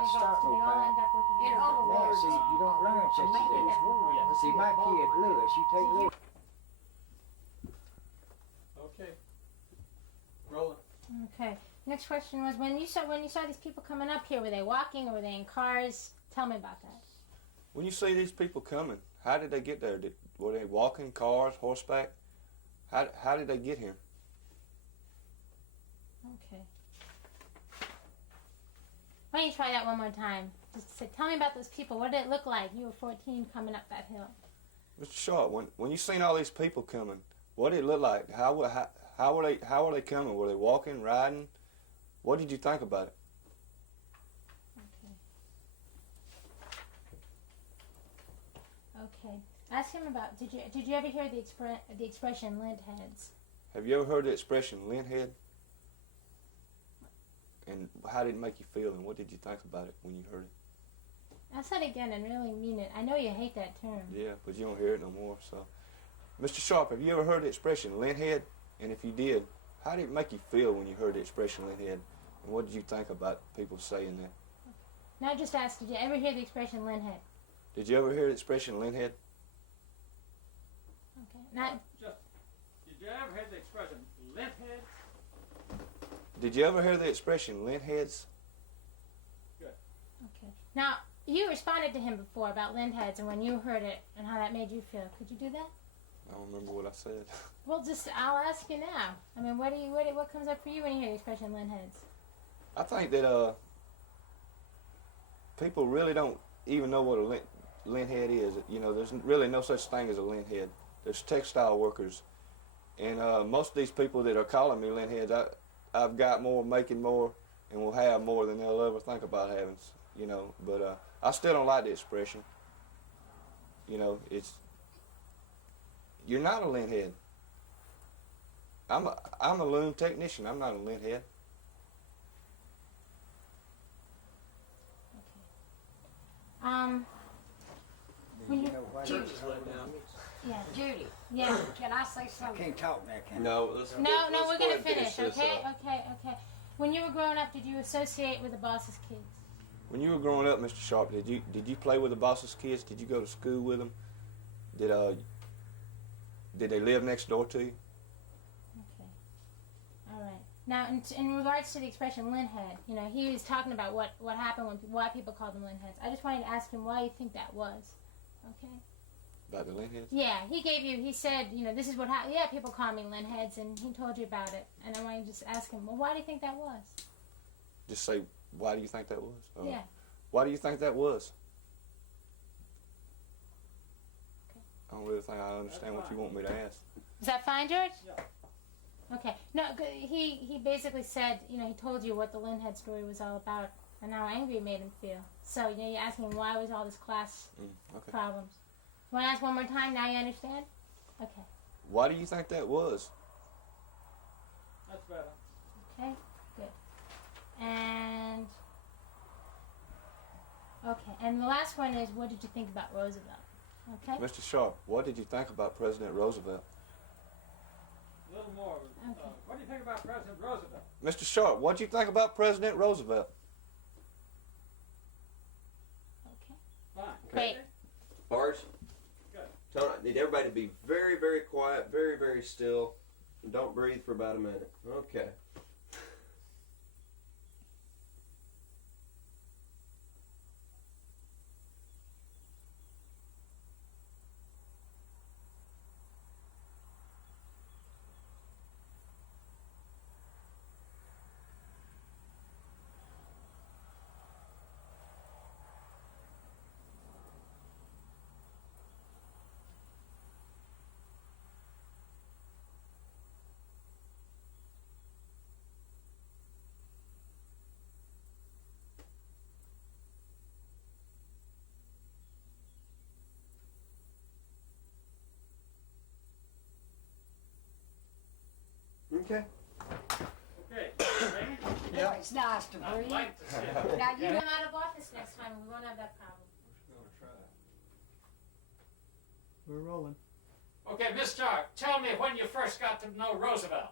got to start no They all end fight. up working In together. other Now, words, see, you don't learn such a thing. See, my kid, Lewis, you take Lewis. Okay. Rolling. Okay. Next question was when you saw these people coming up here, were they walking or were they in cars? Tell me about that. When you see these people coming, how did they get there? Were they walking, cars, horseback? How did they get here? Okay. Why don't you try that one more time? Just say, tell me about those people. What did it look like? You were 14 coming up that hill. Mr. Sharpe, when you seen all these people coming, what did it look like? How were they coming? Were they walking, riding? What did you think about it? Okay. Ask him about. Did you ever hear the expression lint heads? Have you ever heard the expression lint head? And how did it make you feel? And what did you think about it when you heard it? Ask that again and really mean it. I know you hate that term. Yeah, but you don't hear it no more. So, Mr. Sharpe, have you ever heard the expression lint head? And if you did, how did it make you feel when you heard the expression lint head? And what did you think about people saying that? Now just ask, did you ever hear the expression lint head? Did you ever hear the expression lint head? Okay. Now, Did you ever hear the expression lint heads? Did you ever hear the expression lint heads? Good. okay. Now, you responded to him before about lint heads and when you heard it and how that made you feel. Could you do that? I don't remember what I said. Well, I'll ask you now. I mean, what comes up for you when you hear the expression lint heads? I think that people really don't even know what a lint head is. You know, there's really no such thing as a lint head. There's textile workers, and most of these people that are calling me lint heads, I've got more, making more, and will have more than they'll ever think about having. You know, but I still don't like the expression. You know, you're not a lint head. I'm a loom technician. I'm not a lint head. Then you know why Judy. you hold down. Yeah. Judy, Yeah. can I say something? Can't talk now, can you? No, let's No, let's we're go gonna ahead and finish. this Okay. up. Okay. When you were growing up, did you associate with the boss's kids? When you were growing up, Mr. Sharpe, did you play with the boss's kids? Did you go to school with them? Did they live next door to you? Okay. All right. Now, in regards to the expression lint head, you know, he was talking about what happened why people called them lint heads. I just wanted to ask him why you think that was. Okay. About the lint heads? Yeah, he said, you know, this is what happened. Yeah, people call me lint heads, and he told you about it. And I wanted to just ask him, well, why do you think that was? Just say, why do you think that was? Yeah. Why do you think that was? Okay. I don't really think I understand what you want me to ask. Is that fine, George? Yeah. Okay. No, he basically said, you know, he told you what the lint head story was all about and how angry it made him feel. So, you know, you're asking him why was all this class Okay. problems. You want to ask one more time? Now you understand? Okay. Why do you think that was? That's better. Okay, good. And, okay, and the last one is, what did you think about Roosevelt? Okay? Mr. Sharpe, what did you think about President Roosevelt? A little more. What do you think about President Roosevelt? Mr. Sharpe, what did you think about President Roosevelt? Okay. Fine. Great. Bars, Good. I need everybody to be very, very quiet, very, very still, and don't breathe for about a minute. Okay. Okay. Okay. Yeah. It's nice to I'd breathe. like to see it. Now, you come out of office next time and we won't have that problem. We're rolling. Okay, Miss Sharpe, tell me when you first got to know Roosevelt.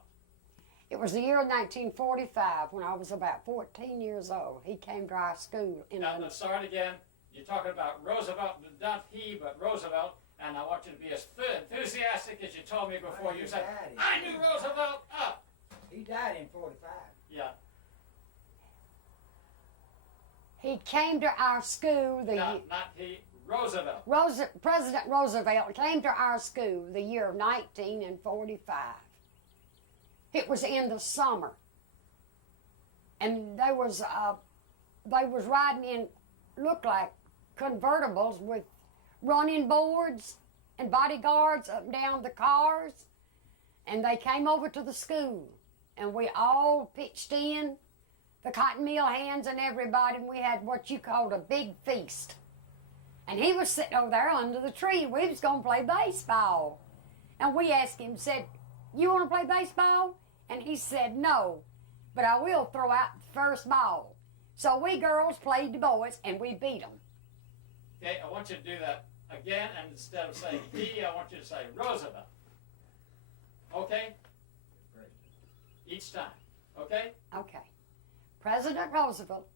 It was the year 1945 when I was about 14 years old. He came to our school in Now, let's start again. You're talking about Roosevelt, not he, but Roosevelt. And I want you to be as enthusiastic as you told me before. You said, I knew Roosevelt up. He died in 45. Yeah. He came to our school No, not he, Roosevelt. President Roosevelt came to our school the year of 1945. It was in the summer, and they was riding in, looked like convertibles with running boards and bodyguards up and down the cars, and they came over to the school, and we all pitched in, the cotton mill hands and everybody, and we had what you called a big feast. And he was sitting over there under the tree. We was going to play baseball. And we asked him, said, you want to play baseball? And he said, no, but I will throw out the first ball. So we girls played the boys, and we beat them. Okay, I want you to do that again, and instead of saying he, I want you to say Roosevelt. Okay? Each time. Okay? Okay. President Roosevelt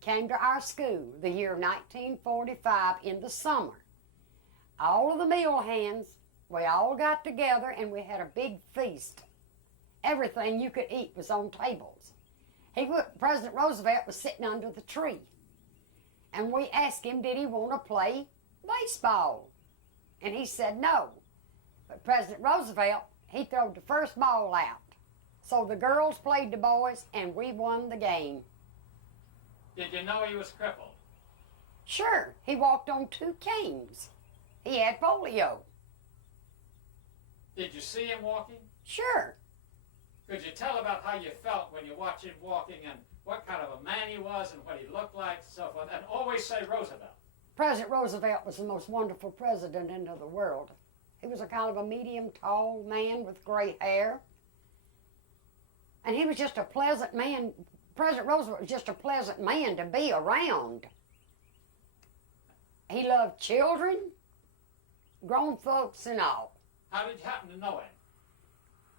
came to our school the year 1945 in the summer. All of the mill hands, we all got together and we had a big feast. Everything you could eat was on tables. President Roosevelt was sitting under the tree. And we asked him, did he want to play baseball? And he said no. But President Roosevelt, he threw the first ball out. So the girls played the boys, and we won the game. Did you know he was crippled? Sure, he walked on 2 canes. He had polio. Did you see him walking? Sure. Could you tell about how you felt when you watched him walking and what kind of a man he was and what he looked like and so forth? And always say Roosevelt. President Roosevelt was the most wonderful president in the world. He was a kind of a medium tall man with gray hair. And he was just a pleasant man. President Roosevelt was just a pleasant man to be around. He loved children, grown folks, and all. How did you happen to know him?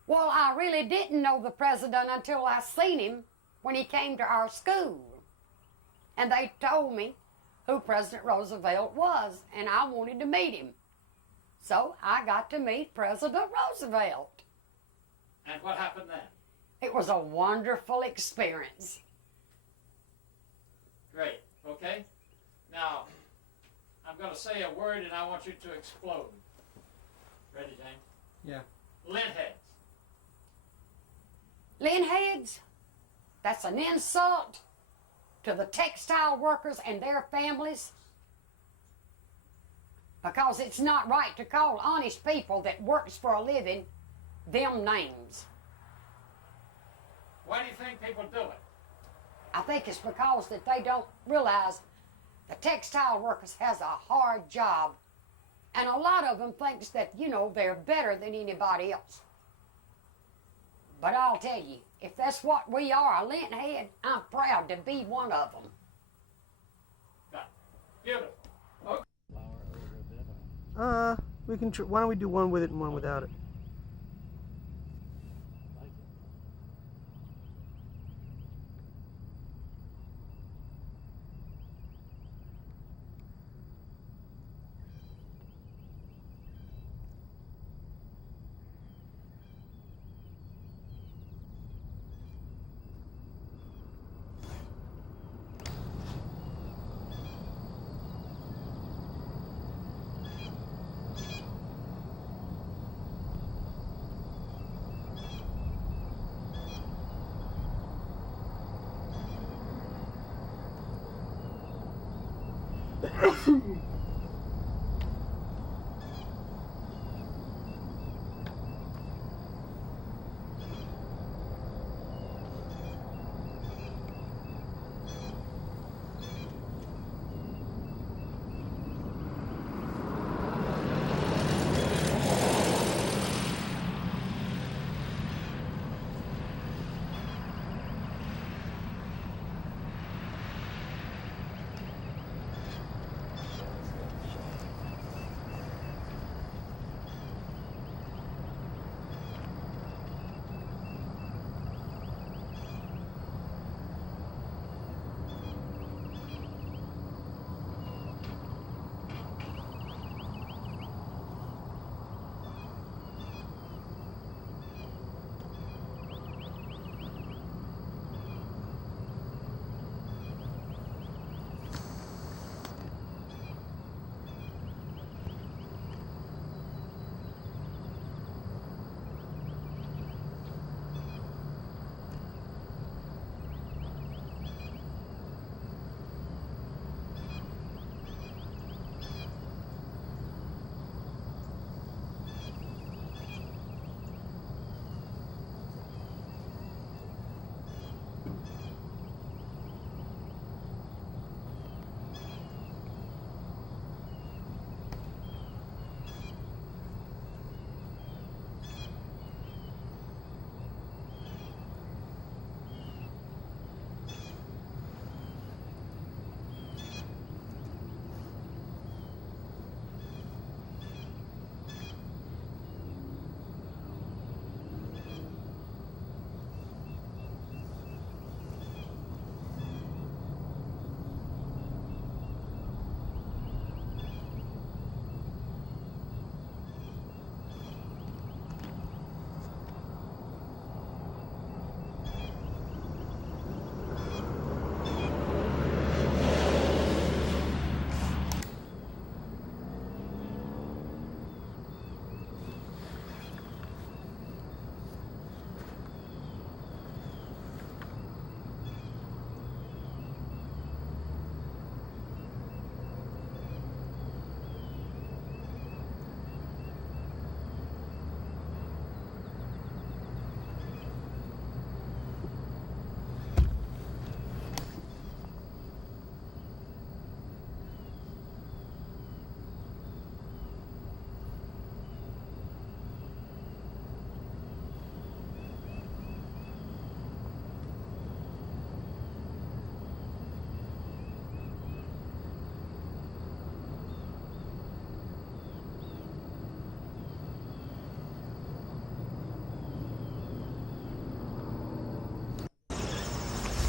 Well, I really didn't know the president until I seen him when he came to our school. And they told me who President Roosevelt was, and I wanted to meet him. So I got to meet President Roosevelt. And what happened then? It was a wonderful experience. Great. Okay? Now, I'm going to say a word and I want you to explode. Ready, James? Yeah. Lintheads. Lintheads, that's an insult to the textile workers and their families, because it's not right to call honest people that works for a living them names. Why do you think people do it? I think it's because that they don't realize the textile workers has a hard job, and a lot of them thinks that, you know, they're better than anybody else. But I'll tell you, if that's what we are, a lint head, I'm proud to be one of them. Beautiful. We can. Why don't we do one with it and one without it?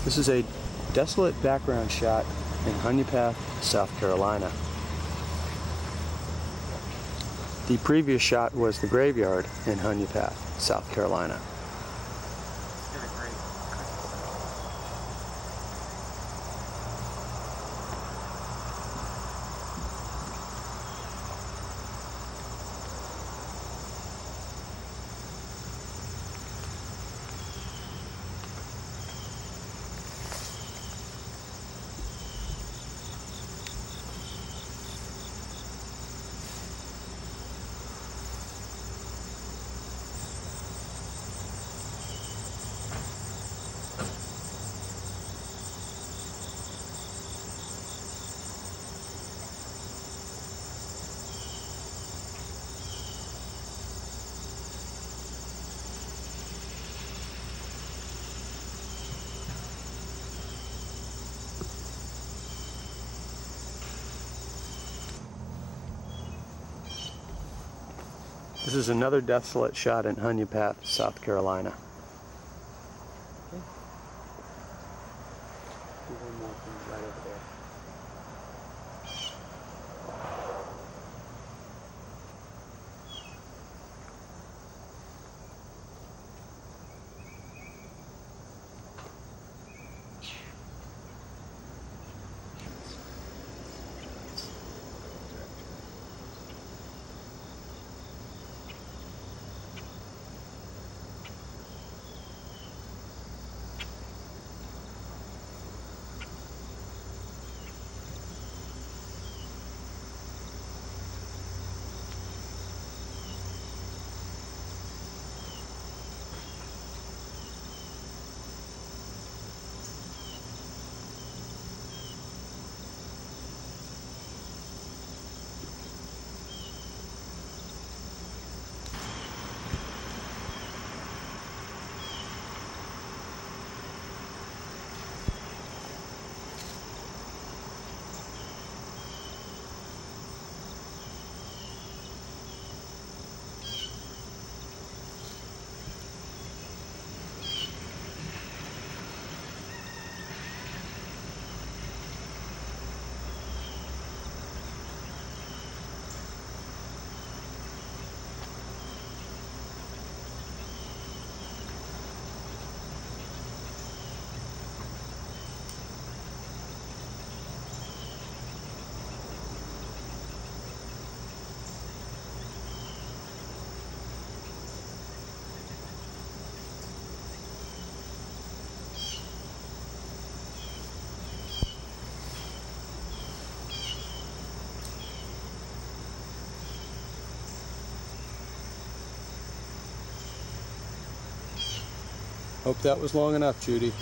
This is a desolate background shot in Hunyapath, South Carolina. The previous shot was the graveyard in Hunyapath, South Carolina. This is another desolate shot in Hunyapath, South Carolina. Okay. Do one more thing right over there. Hope that was long enough, Judy.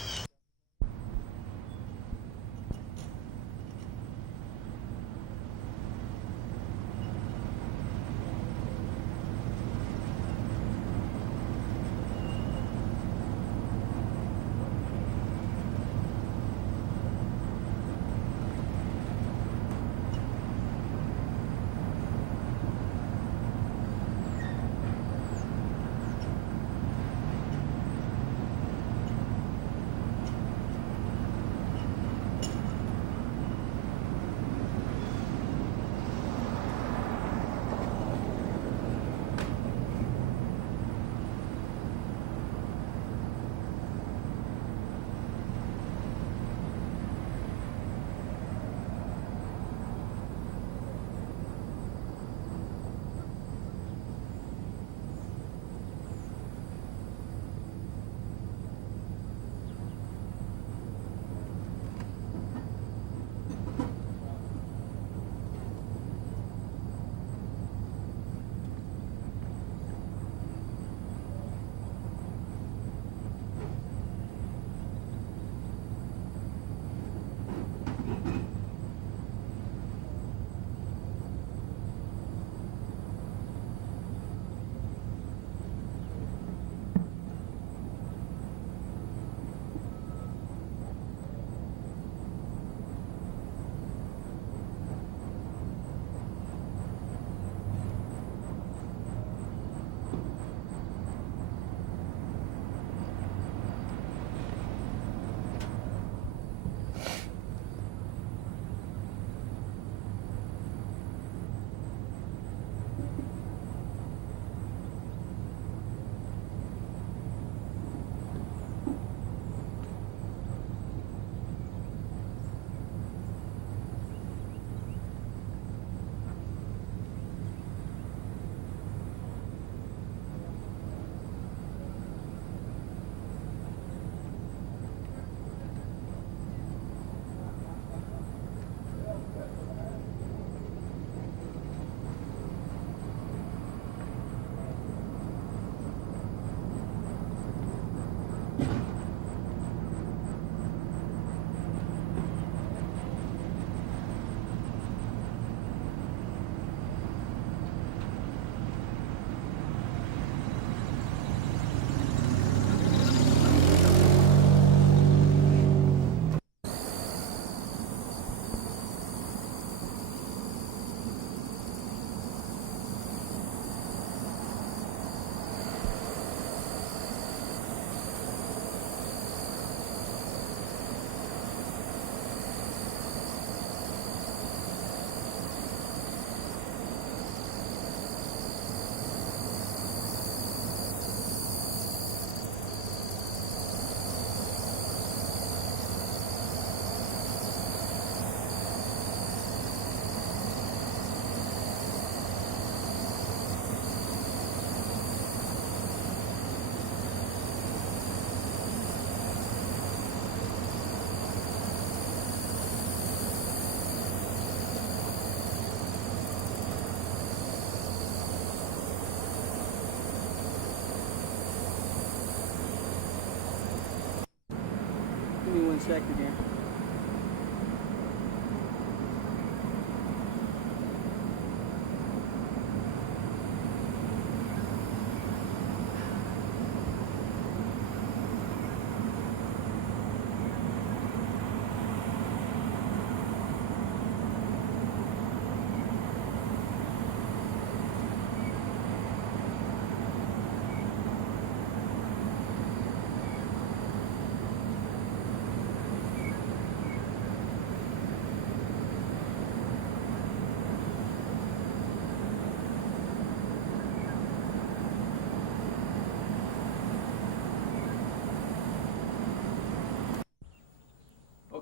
second here.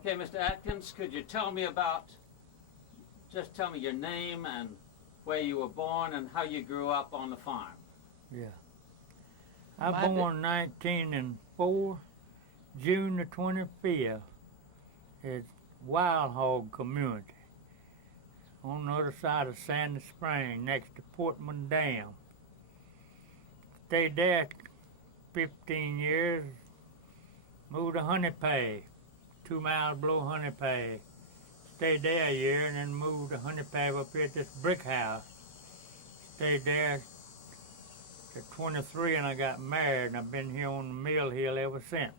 Okay, Mr. Atkins, could you tell me just tell me your name and where you were born and how you grew up on the farm? Yeah. I was born 1904, June the 25th. It's Wild Hog Community on the other side of Sandy Spring, next to Portman Dam. Stayed there 15 years, moved to Honey Pay, 2 miles below Honey Pay. Stayed there a year and then moved to Honey Pay up here at this brick house. Stayed there to 23 and I got married, and I've been here on the mill hill ever since.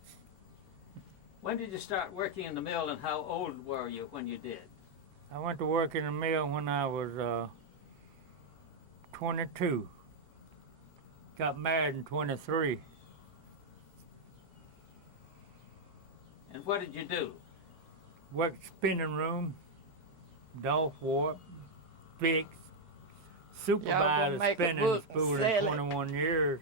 When did you start working in the mill and how old were you when you did? I went to work in the mill when I was 22. Got married in 23. And what did you do? Worked spinning room, Dolph warp, fix, supervised spinning spool in 21 years.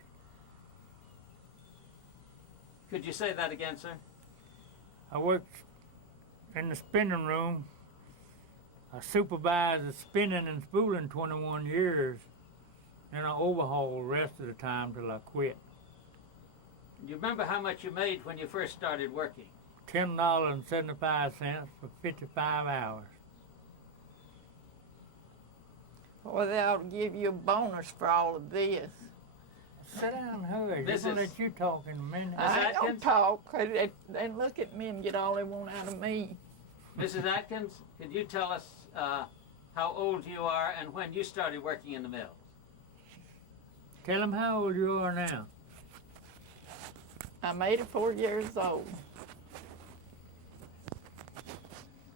Could you say that again, sir? I worked in the spinning room. I supervised the spinning and spooling 21 years. Then I overhauled the rest of the time till I quit. Do you remember how much you made when you first started working? $10.75 for 55 hours. Well, they ought to give you a bonus for all of this. Sit down, hurry. They're going to let you talk in a minute. I ain't going to talk. They look at me and get all they want out of me. Mrs. Atkins, could you tell us how old you are and when you started working in the mill? Tell them how old you are now. I'm 84 years old.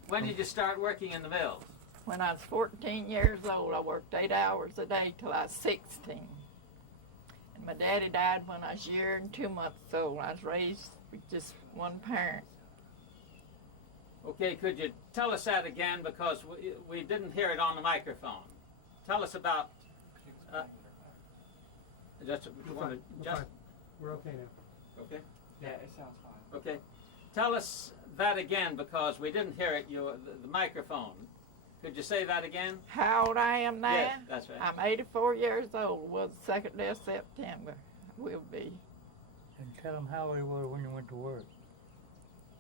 When did you start working in the mill? When I was 14 years old, I worked 8 hours a day till I was 16. And my daddy died when I was a year and 2 months old. I was raised with just one parent. Okay, could you tell us that again, because we didn't hear it on the microphone. Tell us about... We're okay now. Okay? Yeah, it sounds fine. Okay. Tell us that again, because we didn't hear it, the microphone. Could you say that again? How old I am now? Yes, that's right. I'm 84 years old. Was the 2nd day of September. Will be. And tell them how old you were when you went to work.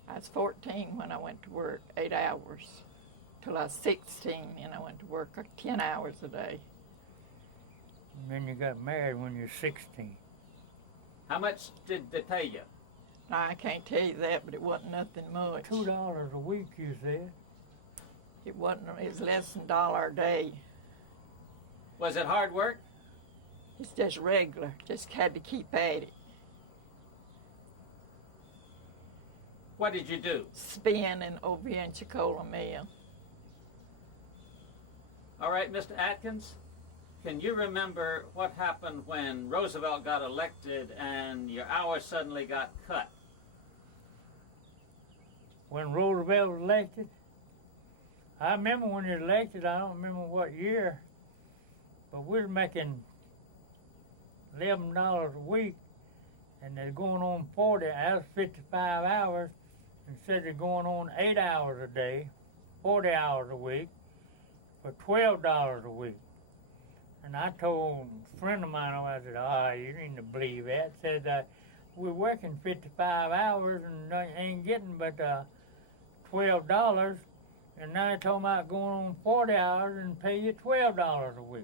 I was 14 when I went to work, 8 hours. Till I was 16, and I went to work 10 hours a day. And then you got married when you were 16. How much did they pay you? No, I can't tell you that, but it wasn't nothing much. $2 a week, you said. It wasn't. It was less than $1 a day. Was it hard work? It's just regular. Just had to keep at it. What did you do? Spinning over here in Chicola Mill. All right, Mr. Atkins, can you remember what happened when Roosevelt got elected and your hours suddenly got cut? When Roosevelt was elected? I remember when he was elected. I don't remember what year, but we were making $11 a week, and they're going on 40. That's 55 hours. Instead of going on 8 hours a day, 40 hours a week, for $12 a week. And I told a friend of mine, I said, you need to believe that. Said, we're working 55 hours and ain't getting but $12. And now they told me about going on 40 hours and pay you $12 a week.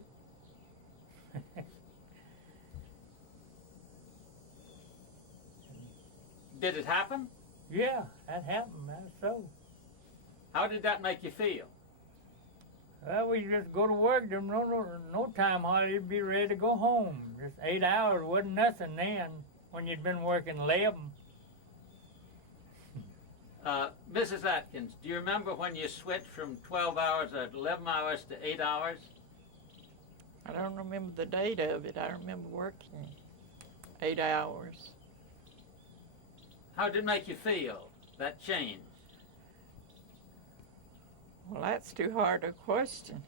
Did it happen? Yeah, that happened, that's so. How did that make you feel? Well, we just go to work, there was no time hardly to be ready to go home. Just 8 hours wasn't nothing then when you'd been working 11. Mrs. Atkins, do you remember when you switched from 12 hours or 11 hours to 8 hours? I don't remember the date of it. I remember working 8 hours. How did it make you feel, that change? Well, that's too hard a question.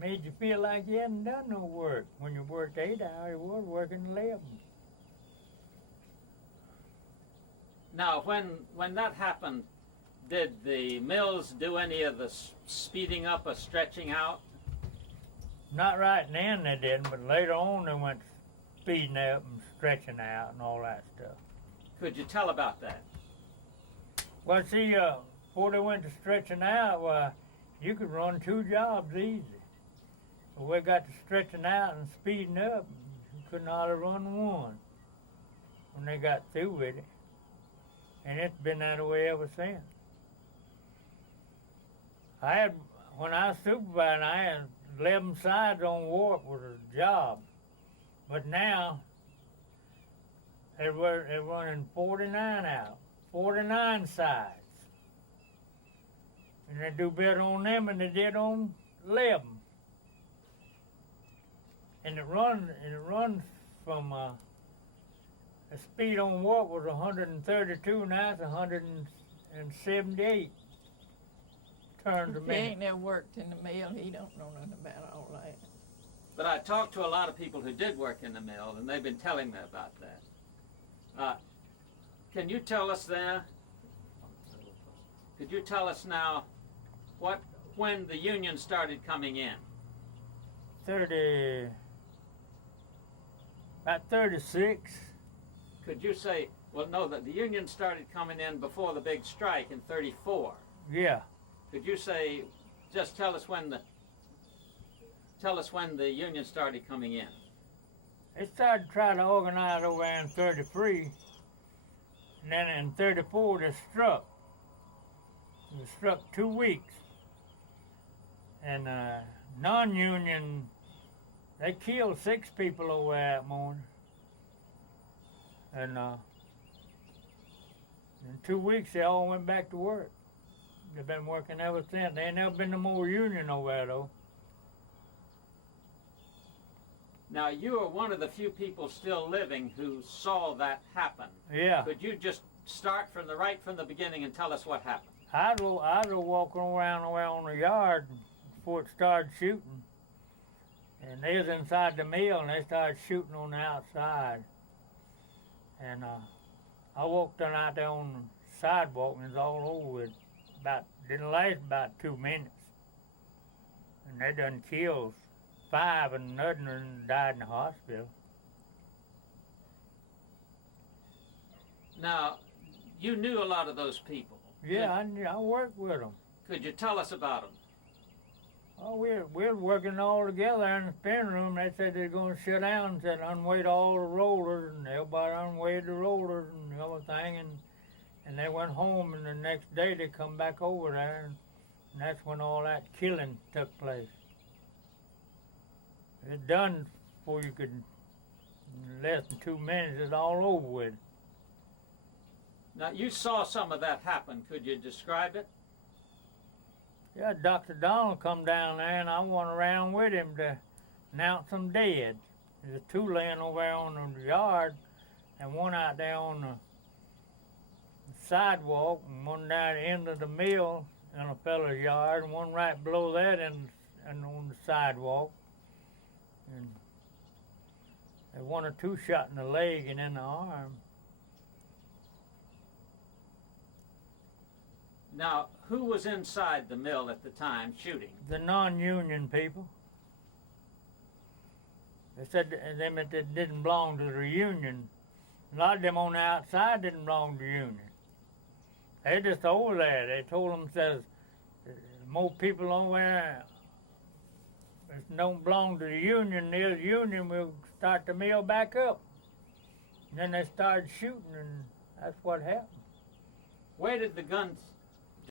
Made you feel like you hadn't done no work. When you worked 8 hours, you was working 11. Now, when that happened, did the mills do any of the speeding up or stretching out? Not right then they didn't, but later on they went speeding up and stretching out and all that stuff. Could you tell about that? Well, see, before they went to stretching out, you could run 2 jobs easy. But we got to stretching out and speeding up, you couldn't hardly run one when they got through with it. And it's been that way ever since. When I was supervising, I had 11 sides on warp was a job. But now, they're running 49 out, 49 sides. And they do better on them than they did on 11. And it runs from the speed on warp was 132, now it's 178 turns a He minute. ain't never worked in the mill. He don't know nothing about all that. But I talked to a lot of people who did work in the mill, and they've been telling me about that. Can you tell us there? Could you tell us now when the union started coming in? About 36. Could you say, well, no, that the union started coming in before the big strike in 34. Yeah. Could you say, just tell us when the union started coming in? They started trying to organize over there in 33. And then in 34 they struck. They struck 2 weeks. And non-union, they killed 6 people over there that morning. And in 2 weeks they all went back to work. They've been working ever since. There ain't never been no more union over there though. Now, you are one of the few people still living who saw that happen. Yeah. Could you just start from the beginning and tell us what happened? I was walking around on the yard before it started shooting. And they was inside the mill and they started shooting on the outside. And I walked on out there on the sidewalk and it was all over with. Didn't last about 2 minutes. And they done killed 5 and another died in the hospital. Now, you knew a lot of those people. Yeah, I worked with them. Could you tell us about them? Oh, we were working all together in the spin room. They said they were going to shut down and said unweight all the rollers, and everybody unweighed the rollers and everything, and they went home, and the next day they come back over there, and that's when all that killing took place. It's done before you could, in less than 2 minutes, it's all over with. Now, you saw some of that happen. Could you describe it? Yeah, Dr. Donald come down there, and I went around with him to announce them dead. There's 2 laying over there on the yard, and 1 out there on the sidewalk, and 1 down the end of the mill in a fellow's yard, and 1 right below that and on the sidewalk. And there 1 or 2 shot in the leg and in the arm. Now, who was inside the mill at the time shooting? The non-union people. They said them that didn't belong to the union. A lot of them on the outside didn't belong to the union. They just over there. They told them, says, more people over there that don't belong to the union, we'll start the mill back up. And then they started shooting, and that's what happened. Where did the guns